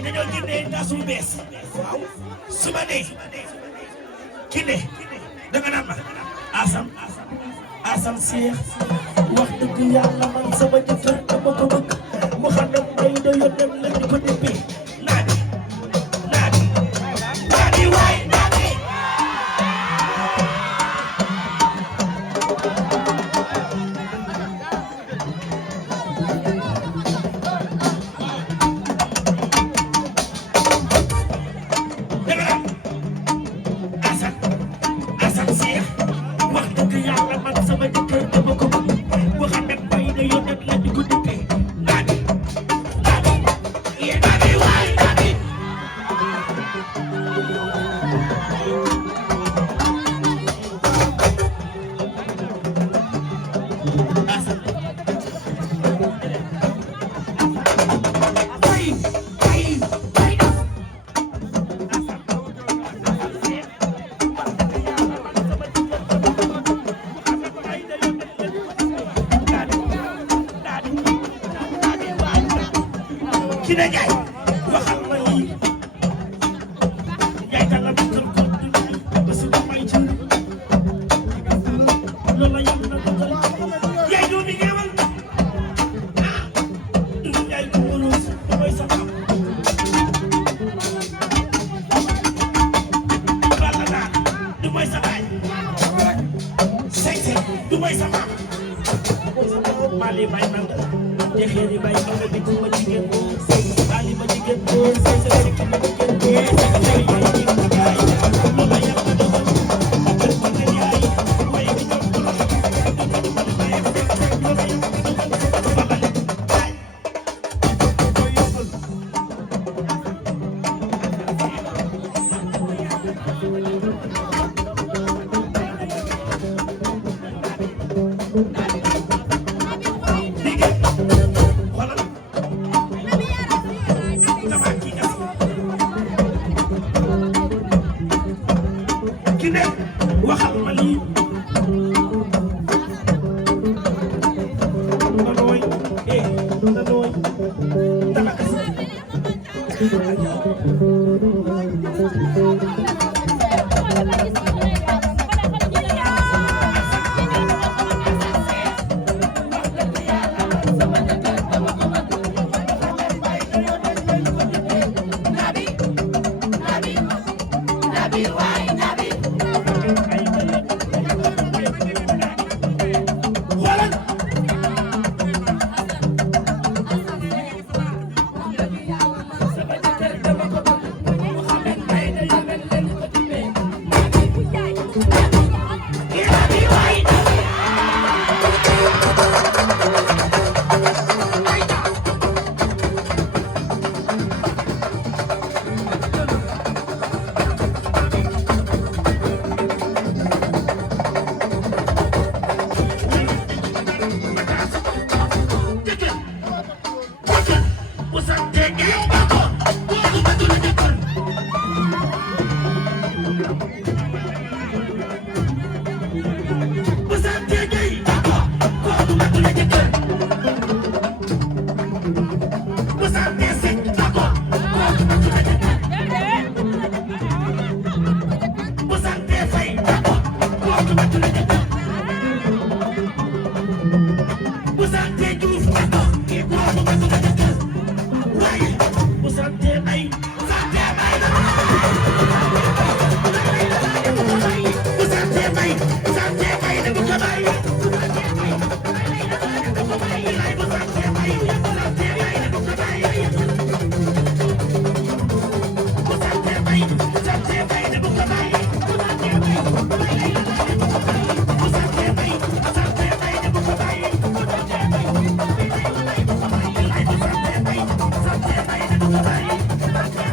Njaay dañoo génnee ndaas bu bees waaw su ma nee ki ne danga naan ma asam seex wax dëgg yàlla man sama jëkkër dama ko bëgg mu xam ne may da yónnee la ñu ko déppee naadi waay naadi Kine Njaay waxal ma lii Njaay tala bu kër ko ba su may ci loolu la yàlla dogal yaay doomi ñeewal du Njaay ko wóoroos mooy sa maam balla naa du mooy sa baay seyse du mooy sa maam maa lii bay man jeexeeri bay ma nga di ma jigéen Ali ma jigéen góor say sa sikki ma jigéen góor say yaay jigéen yaay loolu la yàlla dogal kër ma nga yaay waaye di ñoom loolu la yaay koy yokkal Kine waxal ma lii nanooy nanooy dama gas Bye.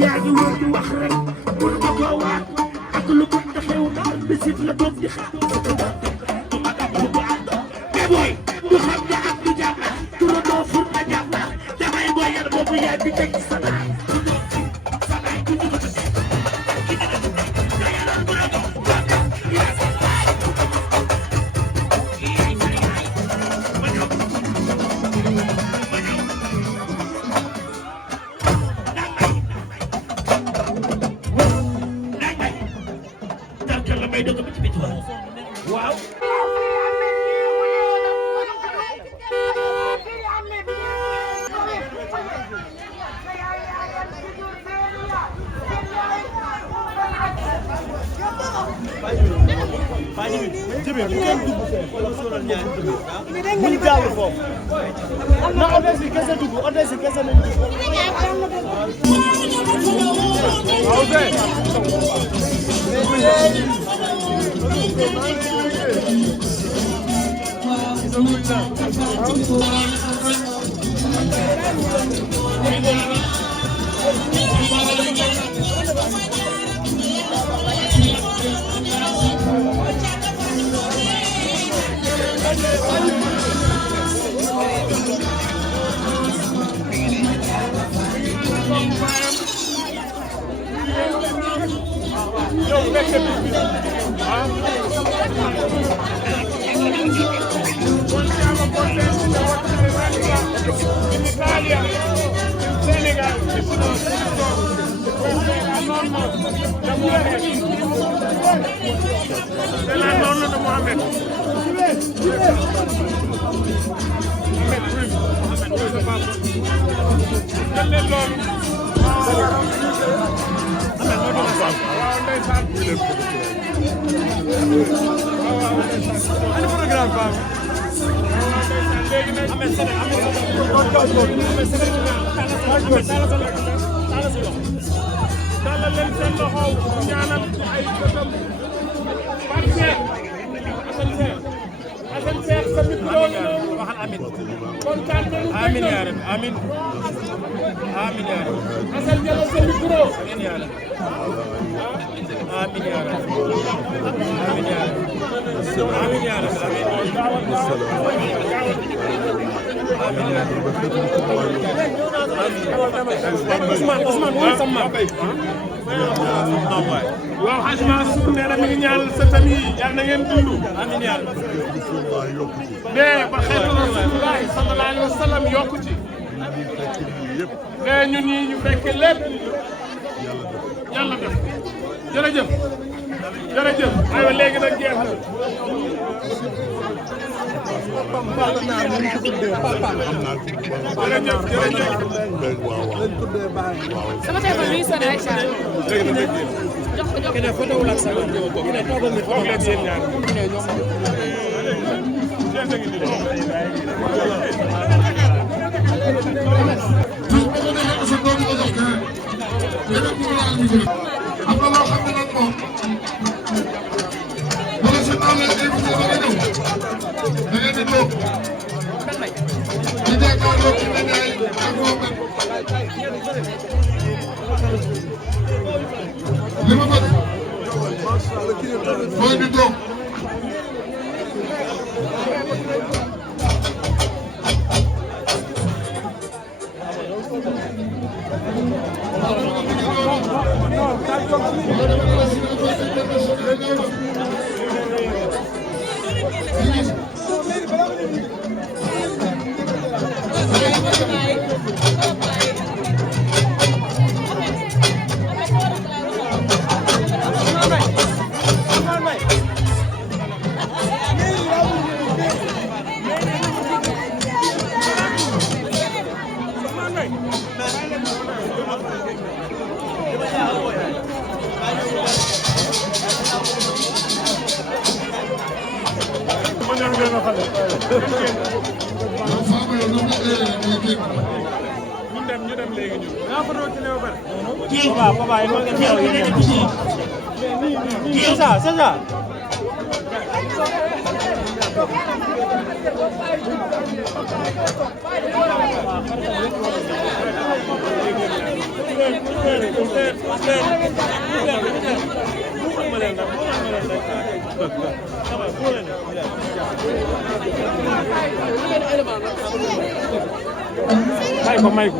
yaa ngi wër di wax rek bul ma ko waat ak lu ko xew na bisib la toog di xaar du ma am lu ko ànd mais booy du xam ne ak du jàpp turandoo fur na jàpp damay boyal boobu yaa di teg sa laay sa laay ku ñu ko tëdd ki dina ko tëdd nga yaral bu la doon yaa sa laay yaay sa yaay ma ñëw ma ñëw waaw buñ jàll foofu na odes yi kese dugg odes yi kese nañ Amin ya Rabbi, amin. Amin ya Rabbi. asal jëlal sa micro Amin ya Rabbi. Amin ya Rabbi. Amin ya Rabbi. Amin ya Rabbi. Amin ya Rabbi. Ousmane wul sama waaw Hadj Mansour nee na mi ngi ñaanal sa famille yal na ngeen dund amin ya Rabbi. nee ba xeetu Rasulullahi sallallahu alayhi wa sallam yokku ci nee ñun ñii ñu fekk lépp yàlla def jërëjëf jërëjëf aywa léegi nag jeex na jërëjëf jërëjëf sama téléphone bi sonné Aïcha jox ko jox ko photo wul ak sa toog leen yéen ñaar am na loo xam ne nag moom wala si naan leen invité ba nga ñëw da ngeen di toog di jàkkaarloo li ma bëgg mooy di toog may ko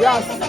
Yes.